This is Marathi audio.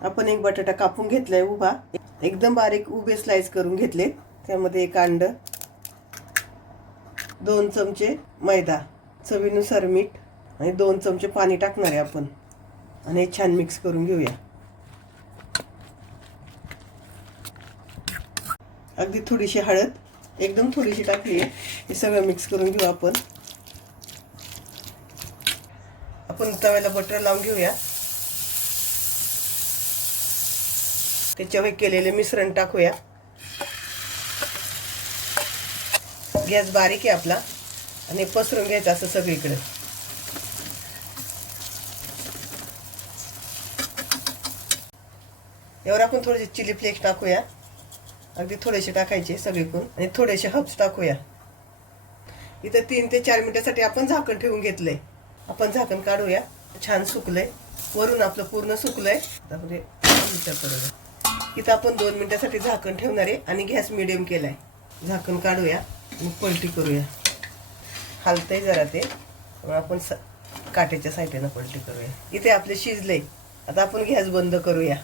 आपण एक बटाटा कापून घेतलाय उभा, एकदम बारीक उभे स्लाइस करून घेतले. त्यामध्ये एक अंड, 2 चमचे मैदा, चवीनुसार मीठ आणि 2 चमचे पाणी टाकणार आहे आपण आणि छान मिक्स करून घेऊया. अगदी थोडीशी हळद, एकदम थोडीशी टाकली आहे. हे सगळं मिक्स करून घेऊ आपण. आपण तव्याला बटर लावून घेऊया. त्याच्यावर केलेले मिश्रण टाकूया. गॅस बारीक आहे आपला आणि पसरून घ्यायचं असं सगळीकडे. यावर आपण थोडेसे चिली फ्लेक्स टाकूया. अगदी थोडेसे टाकायचे सगळीकडून आणि थोडेसे हर्ब्स टाकूया. इथे 3 ते 4 मिनिटासाठी आपण झाकण ठेवून घेतलंय. आपण झाकण काढूया. छान सुकलंय, वरून आपलं पूर्ण सुकलंय. इथं आपण 2 मिनिटासाठी झाकण ठेवणार आहे आणि गॅस मिडियम केलाय. झाकण काढूया आणि पलटी करूया. हलतंय जरा ते, आपण काट्याच्या साईडने पलटी करूया. इथे आपले शिजले. आता आपण गॅस बंद करूया.